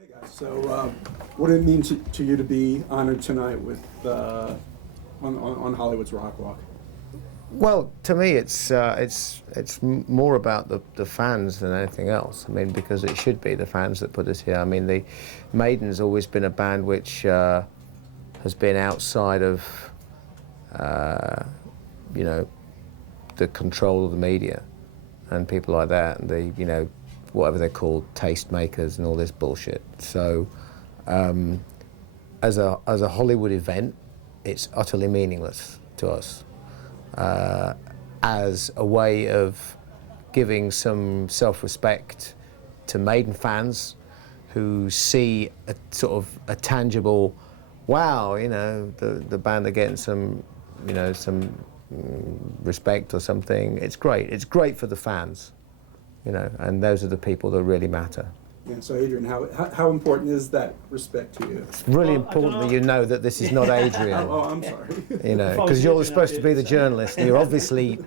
Hey guys, so what did it mean to you to be honored tonight with on Hollywood's Rock Walk? Well, to me, it's more about the fans than anything else. I mean, because it should be the fans that put us here. I mean, the Maiden's always been a band which has been outside of, you know, the control of the media and people like that, and the, you know, whatever they're called, tastemakers and all this bullshit. So, as a Hollywood event, it's utterly meaningless to us. As a way of giving some self-respect to Maiden fans who see a sort of a tangible, wow, you know, the band are getting some, you know, some respect or something. It's great. It's great for the fans, you know, and those are the people that really matter. Yeah, so Adrian, how important is that respect to you? It's really important that you know that this is not Adrian. Oh, I'm sorry. You know, because you're supposed to be the journalist, and you obviously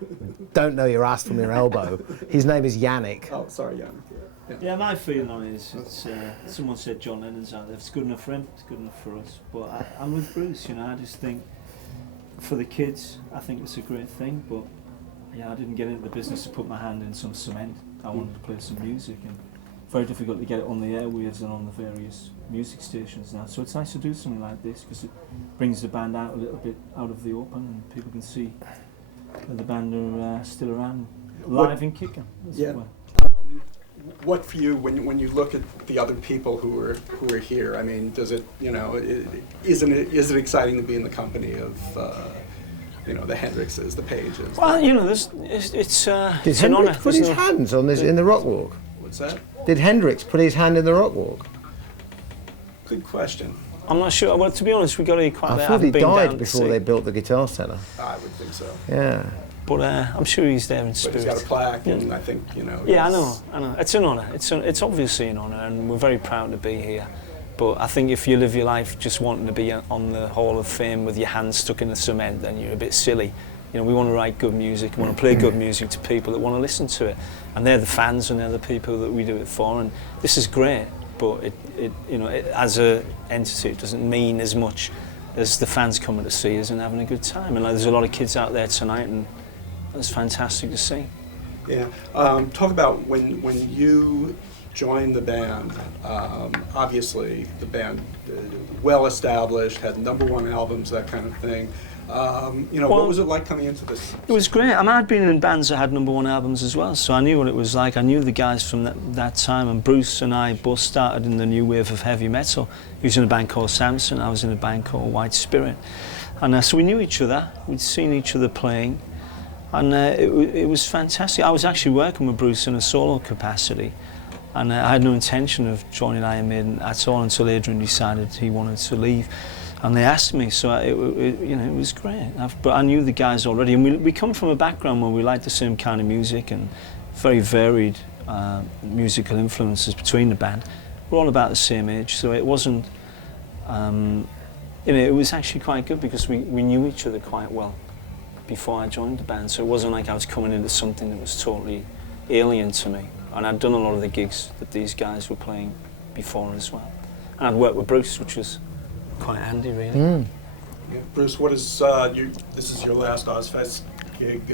don't know your ass from your elbow. His name is Janick. Oh, sorry, Janick. Yeah, my feeling on it is, it's, someone said John Lennon's out there. If it's good enough for him, it's good enough for us. But I'm with Bruce, you know, I just think for the kids, I think it's a great thing. But yeah, I didn't get into the business to put my hand in some cement. I wanted to play some music, and very difficult to get it on the airwaves and on the various music stations now. So it's nice to do something like this because it brings the band out a little bit out of the open, and people can see that the band are still around, live and kicking. Yeah. What for you when you look at the other people who are here? I mean, does it, you know, is it exciting to be in the company of you know, the Hendrixes, the Pages? Well, you know, it's Did an honour. Hendrix put his hands on this in the rock walk? What's that? Did Hendrix put his hand in the rock walk? Good question. I'm not sure. Well, to be honest, we got to be quite. I thought he died before they built the Guitar Centre. I would think so. Yeah. But I'm sure he's there in spirit. But he's got a plaque, and I think, you know. Yeah, I know. It's an honour. It's obviously an honour, and we're very proud to be here. But I think if you live your life just wanting to be on the Hall of Fame with your hands stuck in the cement, then you're a bit silly. You know, we want to write good music, we want to play good music to people that want to listen to it. And they're the fans and they're the people that we do it for. And this is great, but you know, as an entity, it doesn't mean as much as the fans coming to see us and having a good time. And like, there's a lot of kids out there tonight, and it's fantastic to see. Yeah. Talk about when you joined the band. Obviously, the band well established, had #1 albums, that kind of thing. You know, well, what was it like coming into this? It was great. I mean, I'd been in bands that had #1 albums as well, so I knew what it was like. I knew the guys from that time, and Bruce and I both started in the new wave of heavy metal. He was in a band called Samson, I was in a band called White Spirit. And so we knew each other, we'd seen each other playing, and it was fantastic. I was actually working with Bruce in a solo capacity, and I had no intention of joining Iron Maiden at all until Adrian decided he wanted to leave. And they asked me, so you know, it was great. But I knew the guys already, and we come from a background where we like the same kind of music and very varied musical influences between the band. We're all about the same age, so it wasn't, you know, it was actually quite good because we knew each other quite well before I joined the band. So it wasn't like I was coming into something that was totally alien to me. And I'd done a lot of the gigs that these guys were playing before as well. And I'd worked with Bruce, which was quite handy, really. Yeah. Bruce, what is this is your last Ozfest gig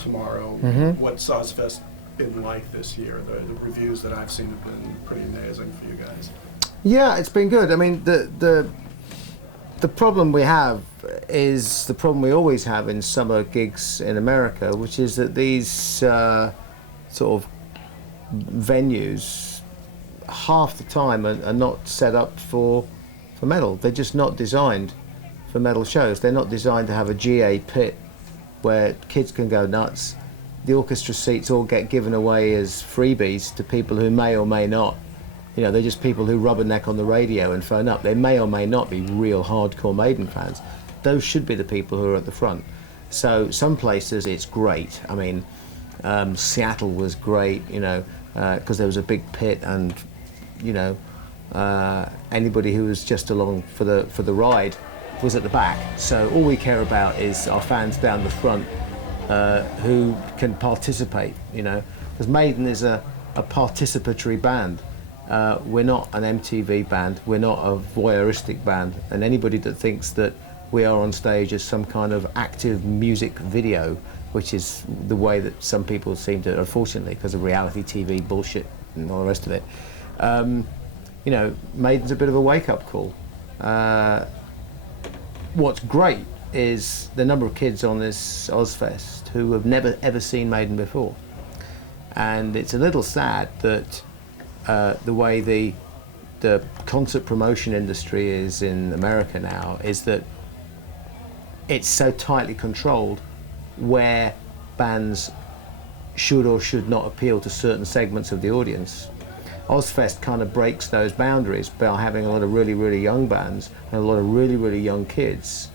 tomorrow. What's Ozfest been like this year? The reviews that I've seen have been pretty amazing for you guys. Yeah, it's been good. I mean, the problem we have is the problem we always have in summer gigs in America, which is that these sort of venues half the time are not set up for metal. They're just not designed for metal shows. They're not designed to have a GA pit where kids can go nuts. The orchestra seats all get given away as freebies to people who may or may not, you know, they're just people who rubberneck on the radio and phone up. They may or may not be real hardcore Maiden fans. Those should be the people who are at the front. So some places it's great. I mean, Seattle was great, you know, because there was a big pit, and you know, anybody who was just along for the ride was at the back. So all we care about is our fans down the front who can participate, you know, because Maiden is a participatory band. We're not an MTV band, we're not a voyeuristic band, and anybody that thinks that we are on stage as some kind of active music video, which is the way that some people seem to, unfortunately, because of reality TV bullshit and all the rest of it, you know, Maiden's a bit of a wake-up call. What's great is the number of kids on this Ozfest who have never ever seen Maiden before, and it's a little sad that the way the concert promotion industry is in America now is that it's so tightly controlled where bands should or should not appeal to certain segments of the audience. Ozfest kind of breaks those boundaries by having a lot of really, really young bands and a lot of really, really young kids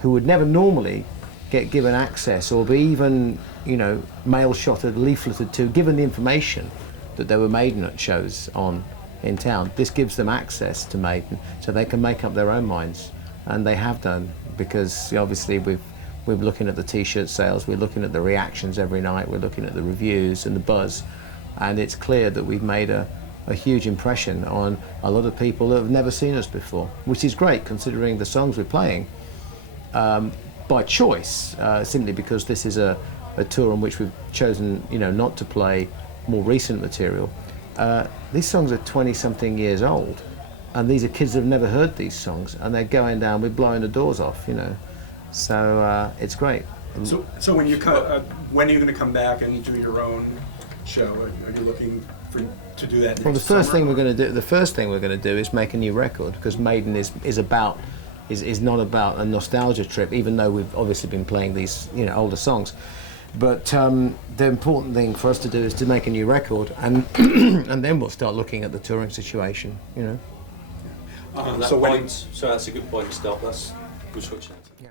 who would never normally get given access or be even, you know, mail-shotted, leafleted to, given the information that there were Maiden at shows on in town. This gives them access to Maiden so they can make up their own minds, and they have done, because obviously we're looking at the t-shirt sales, we're looking at the reactions every night, we're looking at the reviews and the buzz, and it's clear that we've made a huge impression on a lot of people that have never seen us before, which is great considering the songs we're playing by choice, simply because this is a tour on which we've chosen, you know, not to play more recent material. These songs are 20-something years old, and these are kids that have never heard these songs, and they're going down, we're blowing the doors off, you know. So it's great. So when you when are you going to come back and do your own show? Are you looking to do that? Well, the first thing we're going to do is make a new record, because Maiden is not about a nostalgia trip, even though we've obviously been playing these, you know, older songs. But the important thing for us to do is to make a new record, and and then we'll start looking at the touring situation, you know. So that's a good point to stop. We'll switch now. Yeah.